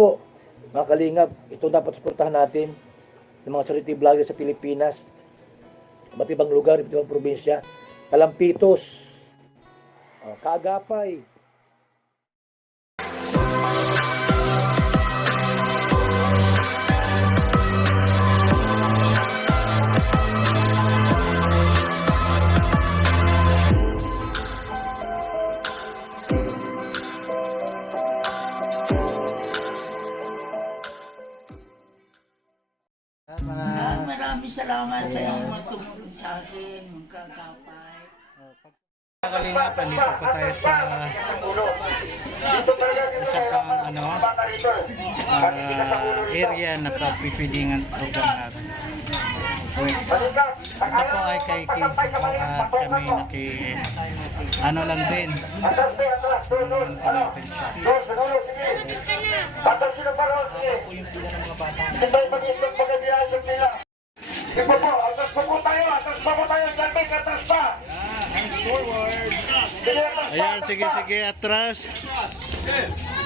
po, mga kalingap, ito dapat suportahan natin ng mga charity vlogger sa Pilipinas, iba't ibang lugar, iba't ibang probinsya, Kalampitos, Kaagapay. Maraming salamat sa iyong tumulong sa akin, magkakapay. Kalingap, nandito po tayo sa area na pagpipidingan program natin. Ito po ay kay Kim at kami ano lang din. Ayan, sige, atras.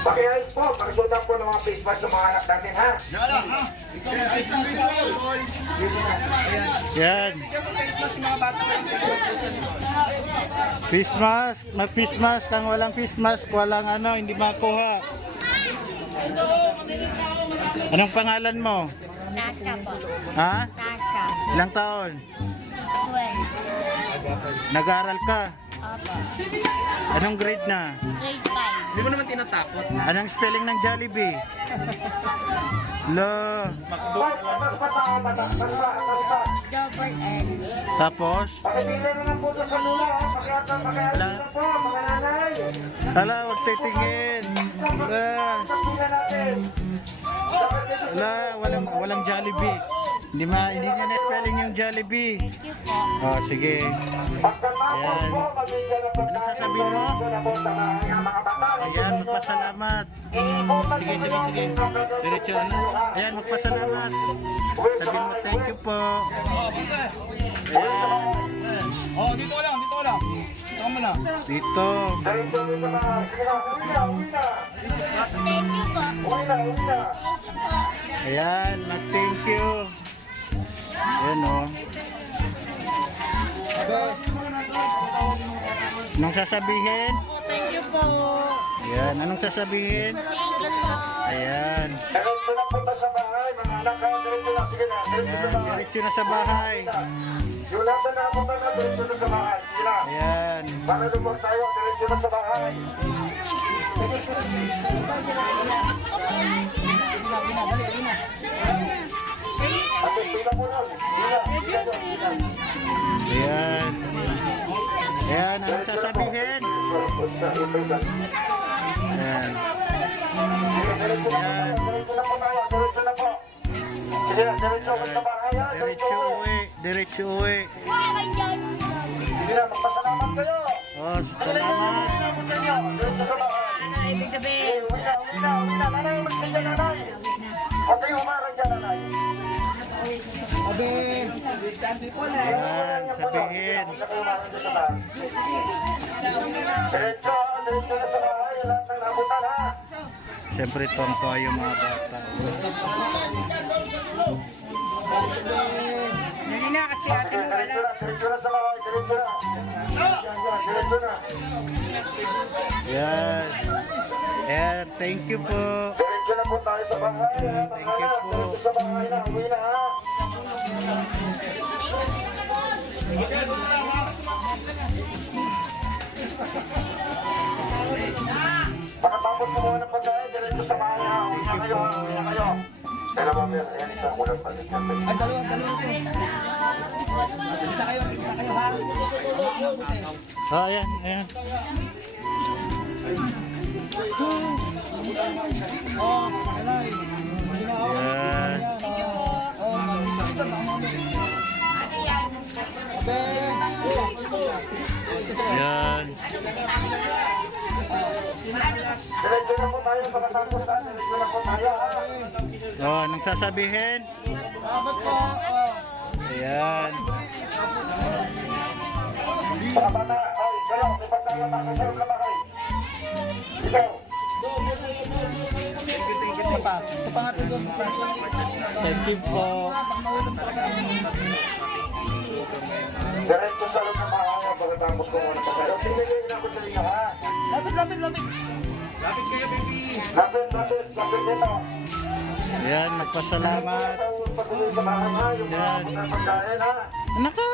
Pakiayos po, pakisutan po ng mga face mask sa mga anak natin, ha? Yan. Face mask, mag-face mask. Kang walang face mask, walang ano, hindi makuha. Anong pangalan mo? Tasha po. Ha? Tasha. Ilang taon? 12. Nag-aaral ka? Opo. Anong grade na? Grade 5. Hindi mo naman tinatakot. Anong spelling ng Jollibee? Lo. Double L. Tapos? Pakibili na lang po sa kanila, ha? Pakiayos na po, mga nanay. Hala, wag titingin. Pakibili natin. Wala, walang Jollibee. Hindi niya na-spelling yung Jollibee. Thank you po. Oh, sige. Ayan. Anong sasabihin mo? Ayan, magpasalamat. Sige. Diretso ano? Ayan, magpasalamat. Sabihin mo, thank you po. Ayan. Oh, dito lang. Tama na. Dito. Thank you po. Thank you po. Ayan, mag-thank you. Ayan o. Anong sasabihin? Thank you po. Ayan, anong sasabihin? Thank you po. Ayan. Diretso na punta sa bahay, mga anak, ha? Diretso na, sige na. Ayan, diretso na sa bahay. Yung nasa na po na, diretso na sa bahay. Sige na. Ayan. Para lumang tayo, diretso na sa bahay. Ate, pila po nun. Pila. Ayan. Ayan, anong sasabihin? Ayan. Ayan. Diretso na po tayo, diretso na po. Sige na, diretso na sa bahay, ha? Diretso uwi. Diretso uwi. Sige na, magpasalamat kayo. Oh, salamat. Diretso sa bahay. Ibig sabihin. Uwi na. Nanay, magsigyan, nanay. Huwag kayo humarang dyan, nanay. Ayan, sabihin. Huwag na kayo humarang dyan sa bahay. Diretso na sa bahay. Lahat ng nabutan, ha? Siyempre, tonto yung mga bata. Dali na kasi ate mo wala. Diretso na sa bahay. Diretso na. Diretso na. Ayan. Ayan, thank you po. Diretso na po tayo sa bahay, ha? Thank you po. Diretso sa bahay na. Uwi na, ha? Pakatapos mo muna ng pagkain, diretso sa bahay, ha? Uwi na kayo, ha? Uwi na kayo. Kaya naman, ayan, isa ko lang pala. Ay, dalawa po. Isa kayo ha. Oh, ayan, ayan. Oh, alay. Ayan. Ayan. Diretso na po tayo, pakatapos, ha? Diretso na po tayo, ha? Oh, anong sasabihin? Salamat po. Ayan. Mga bata, ay, kayo, may pagkakatakas sa bahay. Ikaw. Thank you, thank you. Sa pangatlo doon. Thank you po. Diretso sa loob ng bahay pagkatapos ko muna pagkain. Pinigay na ko sa inyo, ha? Lapit. Lapit dito. Ayan, nagpasalamat. Patuloy sa bahay, ha? Yung mga pagkain, ha? Nako!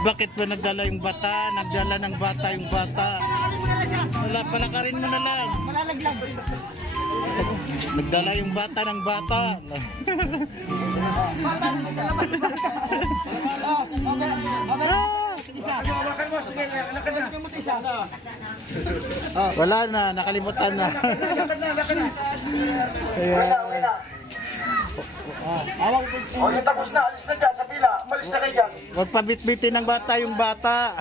Bakit ba nagdala yung bata? Nagdala ng bata yung bata. Wala, palakarin mo na lang. Nagdala yung bata ng bata. Wala na, nakalimutan na. Uwi na. O, yung tapos na, alis na dyan sa pila. Umalis na kayo dyan. Magpabitbitin ng bata yung bata.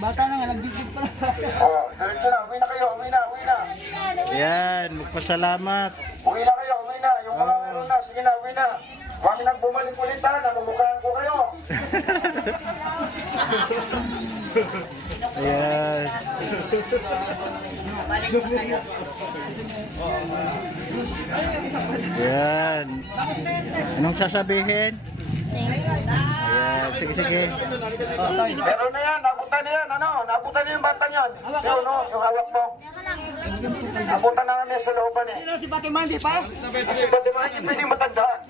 Bata na nga, nagbibig pa lang. O, diretso na. Uwi na kayo, uwi na. Ayan, magpasalamat. Uwi na kayo, uwi na. Yung mga meron na, sige na, uwi na. Huwag nang bumalik ulit, ha? Namumukhaan ko kayo. Ayan. Ayan. Anong sasabihin? Ayan, sige. Meron na yan, napunta na yan, ano? Napunta na yung bata niyan. Yun, no? Yung hawak mo. Napunta na kami sa looban, eh. Si Pati Mandy pa? Kasi ba, di ba, hindi pwede matandaan.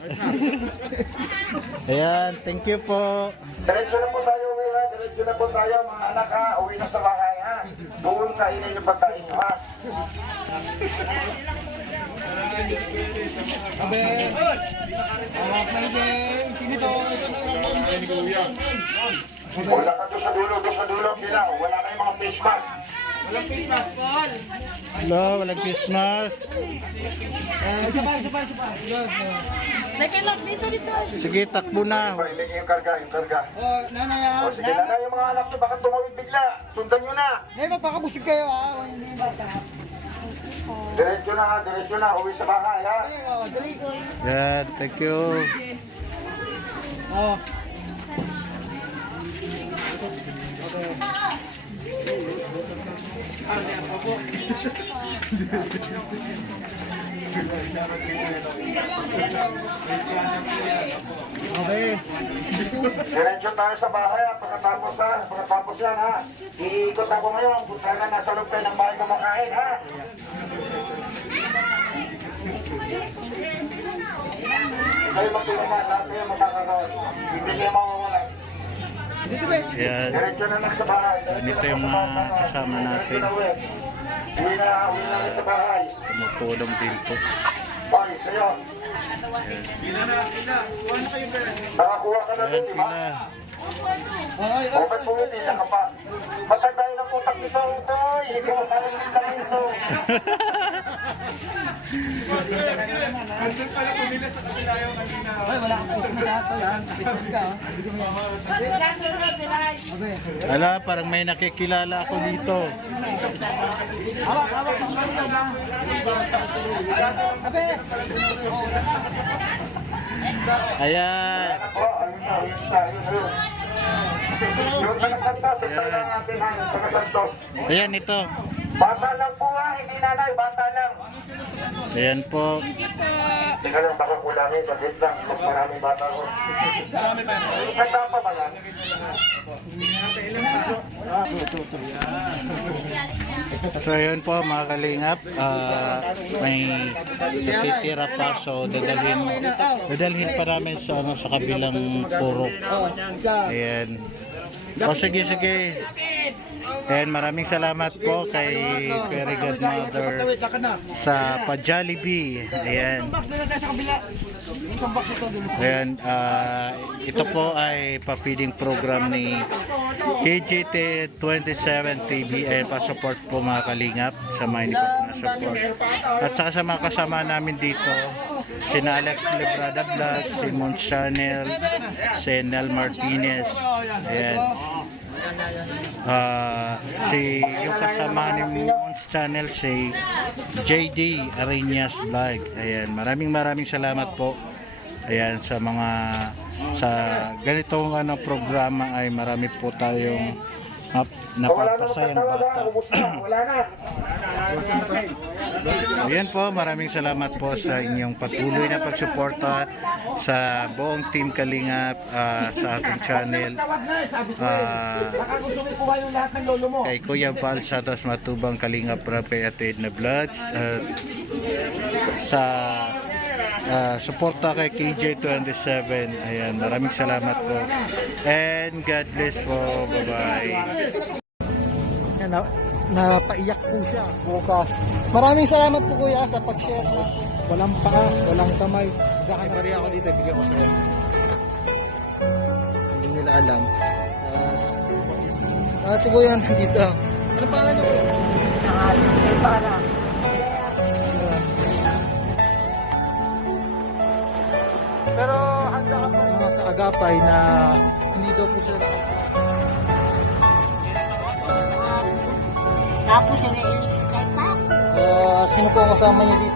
Ayan, thank you po. Diretso na po tayo, uwi, ha? Diretso na po tayo, mga anak, ha? Uwi na sa bahay, ha? Doon kainin yung pagkain nyo, ha? Wala ka doon sa dulo, Pilaw. Wala kayong mga face mask. Hello, walang Christmas. Sige, takbo na. Hindi yung karga. Oh, nanay ah. O sige, nanay yung mga anak nyo, baka tumawid bigla. Sundan nyo na. Nay, magpakabusig kayo ah. Hindi bata. Diretso na, uwi sa bahay, ha? Oh, dali ko. Ayan, thank you. Oh. Okay. Diretso tayo sa bahay, ha? Pagkatapos yan, ha? Iikot ako ngayon kung saan na nasa loob tayo ng bahay kumakain, ha? Kayo magtulungan, lahat kayo makakagawa. Hindi kayo mawawala. Ayan, Diretso na lang sa bahay. ganito yung mga kasama natin. Uwi na rin sa bahay. Tumutulong din po. Hoy, sa'yo. Nakakuha ka na Ayan, din, di ba? pila. O, ba't pumiti ka pa? Matanda yung ang utak nito, Utoy. Hindi mo tayo yung ito. Ay, wala akong Christmas sa ato yan. Christmas ka oh. Ala, parang may nakikilala ako dito. Hawak mo ba? Abe. Ayan. O, ayun na. Yung taga-santos, ito lang natin, ha? Yung taga-santos. Ayan ito. Bata lang po, ha? Hindi nanay, bata lang. Ayan po. Tika lang, baka kulangin, saglit lang. Mas maraming bata ko. Isang tapa ba lang? So yun po mga kalingap, may natitira pa, so dadalhin pa namin sa, sa kabilang purok. Ayan. O sige. Ayan, maraming salamat po kay Very Godmother sa pa-Jollibee. Ayan. Ayan, ito po ay pa-feeding program ni KGT 27 TV. Ayan, pa-support po mga kalingap sa mga hindi po na-support. At saka sa mga kasama namin dito, si Alex Librada Vlog, si Mons Channel, si Nel Martinez. Ayan. Si yung kasama ni Mons Channel, si JD Arenas Vlog. Ayan, maraming salamat po. Ayan, sa mga sa ganitong programa ay marami po tayong Wala na napapasayang magkatawag ha. bata. Ubus na. Wala na. Ayan po, maraming salamat po sa inyong patuloy na pagsuporta sa buong Team Kalingap sa ating channel. Tawag na sabi ko baka gusto mo ikuha yung lahat ng lolo mo. Kay Kuya Val Santos Matubang Kalingap Rape at Edna Vlogs at sa suporta kay KJ27. Ayan, maraming salamat po and God bless po. Bye bye. Napaiyak po siya bukas. Maraming salamat po kuya sa pag-share na walang paa, walang kamay. Magkakabari ako dito, bigyan ko sa'yo. Hindi nila alam. Si kuya nandito. Ano pangalan niyo? Para. Pero handa ka pa mga kaagapay na hindi daw po sila Tapos yung nailisip kay Paco. sino po ang kasama niyo dito?